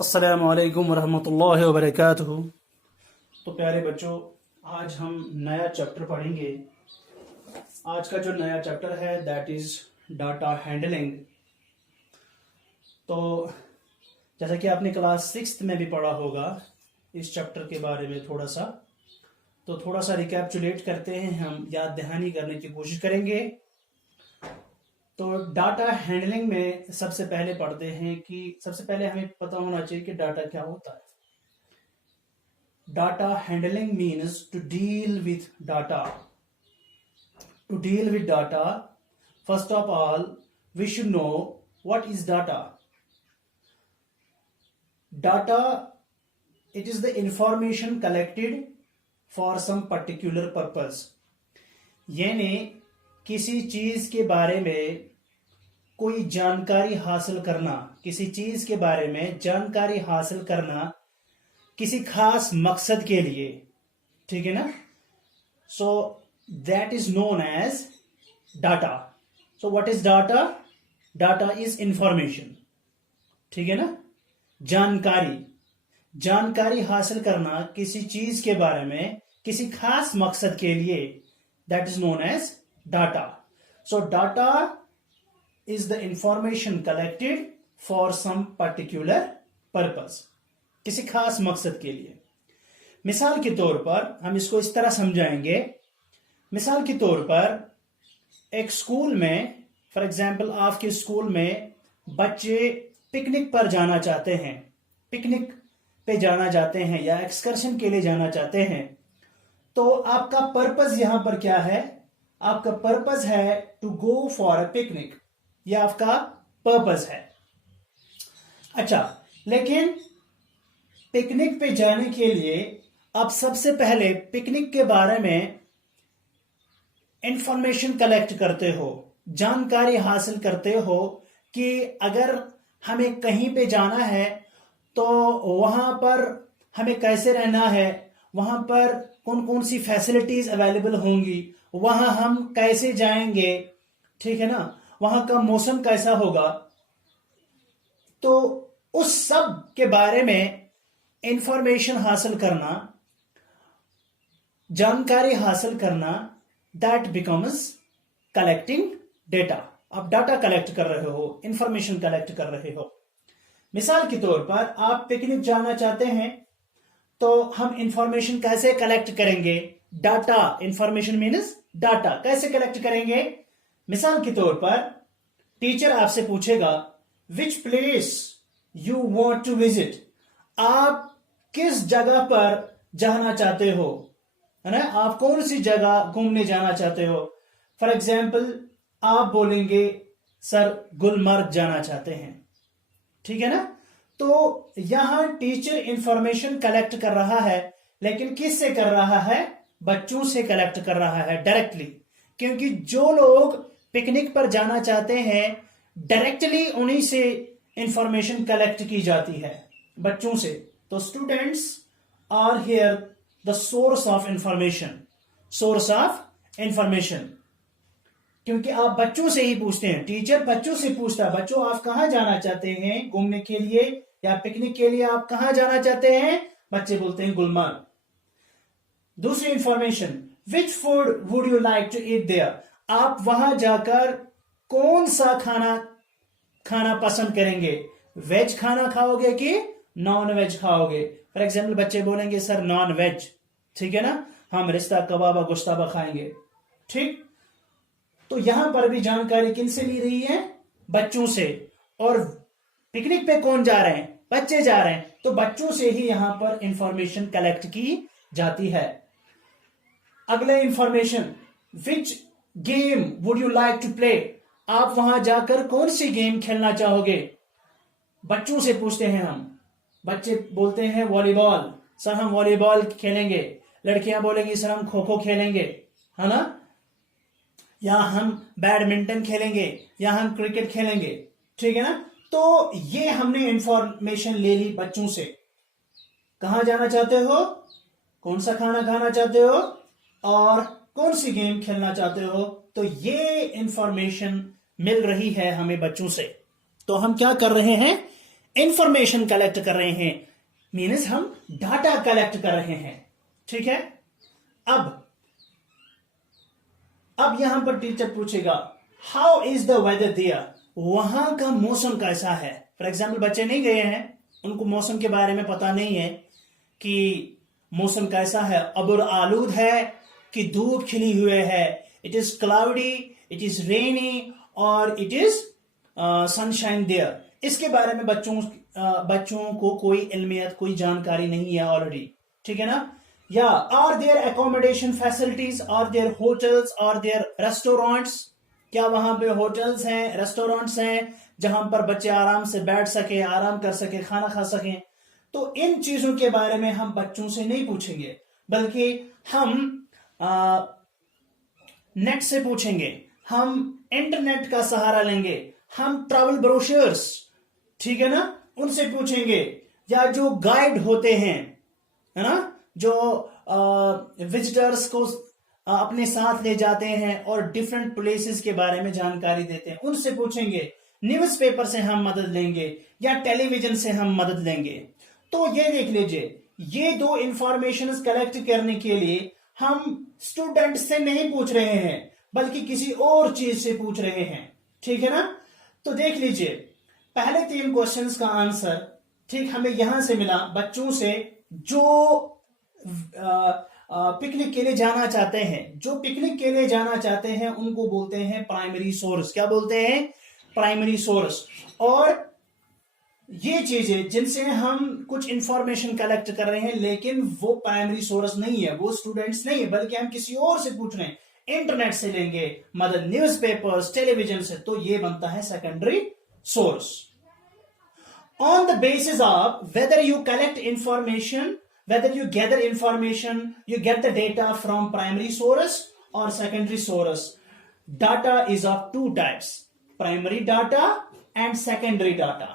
अस्सलामु अलैकुम वरहमतुल्लाहि वबरकातुहू। तो प्यारे बच्चों, आज हम नया चैप्टर पढ़ेंगे। आज का जो नया चैप्टर है दैट इज डाटा हैंडलिंग। तो जैसा कि आपने क्लास 6 में भी पढ़ा होगा इस चैप्टर के बारे में थोड़ा सा रिकैप्चुलेट करते हैं, हम याद दहानी करने की कोशिश करेंगे। तो डाटा हैंडलिंग में सबसे पहले पढ़ते हैं कि सबसे पहले हमें पता होना चाहिए कि डाटा क्या होता है। Data handling means to deal with data. To deal with data, first of all we should know what is data. Data, it is the information collected for some particular purpose। यानी किसी चीज के बारे में कोई जानकारी हासिल करना, किसी चीज के बारे में जानकारी हासिल करना किसी खास मकसद के लिए, ठीक है ना। So that is known as data. So what is data? Data is information, ठीक है ना। जानकारी हासिल करना किसी चीज के बारे में किसी खास मकसद के लिए, that is known as data. So data is the information collected for some particular purpose, किसी खास मकसद के लिए। मिसाल के तौर पर हम इसको इस तरह समझाएंगे। मिसाल के तौर पर एक स्कूल में, फॉर एग्जाम्पल आपके स्कूल में बच्चे पिकनिक पर जाना चाहते हैं, पिकनिक पे जाना चाहते हैं या एक्सकर्शन के लिए जाना चाहते हैं। तो आपका पर्पस यहां पर क्या है? आपका पर्पस है to go for a picnic, यह आपका पर्पस है। अच्छा, लेकिन पिकनिक पे जाने के लिए आप सबसे पहले पिकनिक के बारे में इंफॉर्मेशन कलेक्ट करते हो, जानकारी हासिल करते हो कि अगर हमें कहीं पे जाना है तो वहां पर हमें कैसे रहना है, वहां पर कौन कौन सी फैसिलिटीज अवेलेबल होंगी, वहां हम कैसे जाएंगे, ठीक है ना, वहां का मौसम कैसा होगा। तो उस सब के बारे में इंफॉर्मेशन हासिल करना, जानकारी हासिल करना, दैट बिकम्स कलेक्टिंग डेटा। आप डाटा कलेक्ट कर रहे हो, इंफॉर्मेशन कलेक्ट कर रहे हो। मिसाल के तौर पर आप पिकनिक जाना चाहते हैं तो हम इंफॉर्मेशन कैसे कलेक्ट करेंगे? डाटा, इंफॉर्मेशन मीन्स डाटा, कैसे कलेक्ट करेंगे? मिसाल के तौर पर टीचर आपसे पूछेगा which place you want to visit, आप किस जगह पर जाना चाहते हो, है ना, आप कौन सी जगह घूमने जाना चाहते हो। फॉर एग्जाम्पल आप बोलेंगे सर गुलमर्ग जाना चाहते हैं, ठीक है ना। तो यहां टीचर इंफॉर्मेशन कलेक्ट कर रहा है, लेकिन किस से कर रहा है? बच्चों से कलेक्ट कर रहा है डायरेक्टली, क्योंकि जो लोग पिकनिक पर जाना चाहते हैं डायरेक्टली उन्हीं से इंफॉर्मेशन कलेक्ट की जाती है, बच्चों से। तो students are here the source of information, source of information, क्योंकि आप बच्चों से ही पूछते हैं, टीचर बच्चों से पूछता है बच्चों आप कहां जाना चाहते हैं घूमने के लिए या पिकनिक के लिए, आप कहां जाना चाहते हैं? बच्चे बोलते हैं गुलमर्ग। दूसरी information, which food would you like to eat there, आप वहां जाकर कौन सा खाना पसंद करेंगे? वेज खाना खाओगे कि नॉन वेज खाओगे? फॉर एग्जाम्पल बच्चे बोलेंगे सर नॉन वेज, ठीक है ना, हम रिश्ता कबाबा गोश्ताबा खाएंगे, ठीक। तो यहां पर भी जानकारी किनसे ली रही है? बच्चों से। और पिकनिक पे कौन जा रहे हैं? बच्चे जा रहे हैं, तो बच्चों से ही यहां पर इंफॉर्मेशन कलेक्ट की जाती है। अगले information, which game would you like to play, आप वहां जाकर कौन सी गेम खेलना चाहोगे? बच्चों से पूछते हैं हम। बच्चे बोलते हैं वॉलीबॉल, सर हम वॉलीबॉल खेलेंगे। लड़कियां बोलेंगी सर हम खो खो खेलेंगे, है ना, या हम बैडमिंटन खेलेंगे या हम क्रिकेट खेलेंगे, ठीक है ना। तो ये हमने इंफॉर्मेशन ले ली बच्चों से। कहां जाना चाहते हो, कौन सा खाना खाना चाहते हो और कौन सी गेम खेलना चाहते हो, तो ये इंफॉर्मेशन मिल रही है हमें बच्चों से। तो हम क्या कर रहे हैं? इंफॉर्मेशन कलेक्ट कर रहे हैं, मीन्स हम डाटा कलेक्ट कर रहे हैं। ठीक है, अब यहां पर टीचर पूछेगा how is the weather there, वहां का मौसम कैसा है। फॉर एग्जाम्पल बच्चे नहीं गए हैं, उनको मौसम के बारे में पता नहीं है कि मौसम कैसा है, अबर आलूद है कि धूप खिली हुए है, it is cloudy, it is rainy और इट इज सनशाइन देयर। इसके बारे में बच्चों को कोई इल्मियत, कोई जानकारी नहीं है ऑलरेडी। ठीक है ना। या are there accommodation facilities, are there hotels, are there restaurants, क्या वहां पे होटल्स हैं, रेस्टोरेंट्स हैं जहां पर बच्चे आराम से बैठ सके, आराम कर सके, खाना खा सके। तो इन चीजों के बारे में हम बच्चों से नहीं पूछेंगे, बल्कि हम नेट से पूछेंगे, हम इंटरनेट का सहारा लेंगे, हम ट्रैवल ब्रोशर्स, ठीक है ना, उनसे पूछेंगे, या जो गाइड होते हैं, है ना, जो विजिटर्स को अपने साथ ले जाते हैं और डिफरेंट प्लेसेस के बारे में जानकारी देते हैं, उनसे पूछेंगे। न्यूज़पेपर से हम मदद लेंगे या टेलीविजन से हम मदद लेंगे। तो ये देख लीजिए, ये दो इंफॉर्मेशन कलेक्ट करने के लिए हम स्टूडेंट से नहीं पूछ रहे हैं, बल्कि किसी और चीज से पूछ रहे हैं। ठीक है ना। तो देख लीजिए, पहले 3 क्वेश्चंस का आंसर ठीक हमें यहां से मिला बच्चों से जो पिकनिक के लिए जाना चाहते हैं। जो पिकनिक के लिए जाना चाहते हैं उनको बोलते हैं प्राइमरी सोर्स। क्या बोलते हैं? Primary source. और ये चीजें जिनसे हम कुछ इंफॉर्मेशन कलेक्ट कर रहे हैं, लेकिन वो प्राइमरी सोर्स नहीं है, वो स्टूडेंट्स नहीं है, बल्कि हम किसी और से पूछ रहे हैं। इंटरनेट से लेंगे मदद, न्यूज़पेपर्स, टेलीविजन से, तो ये बनता है secondary source. On the basis of whether you collect information, whether you gather information, you get the data from primary source or secondary source. Data is of 2 types, primary data and secondary data.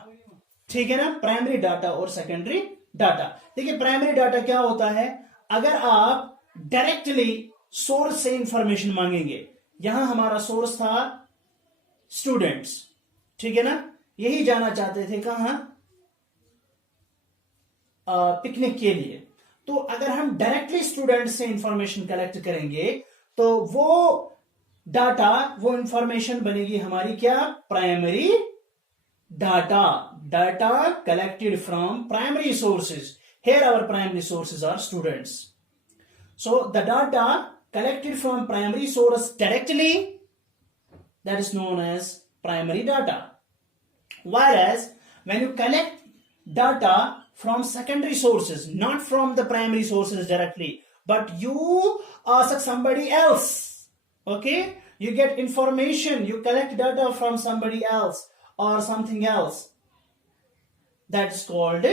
ठीक है ना, primary data और secondary data. देखिए primary data क्या होता है, अगर आप डायरेक्टली सोर्स से इंफॉर्मेशन मांगेंगे, यहां हमारा सोर्स था स्टूडेंट्स, ठीक है ना, यही जाना चाहते थे कहां, पिकनिक के लिए। तो अगर हम डायरेक्टली स्टूडेंट से इंफॉर्मेशन कलेक्ट करेंगे तो वो डाटा, वो इंफॉर्मेशन बनेगी हमारी क्या, primary data. Data collected from primary sources. Here our primary sources are students. So the data collected from primary source directly, that is known as primary data. Whereas when you collect data from secondary sources, not from the primary sources directly, but you ask somebody else, okay, you get information, you collect data from somebody else or something else, that's called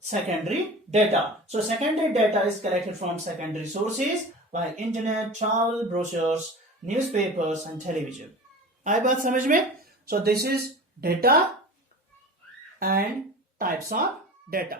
secondary data. So secondary data is collected from secondary sources like internet, travel, brochures, newspapers and television. आई बात समझ में? So this is data and types of data.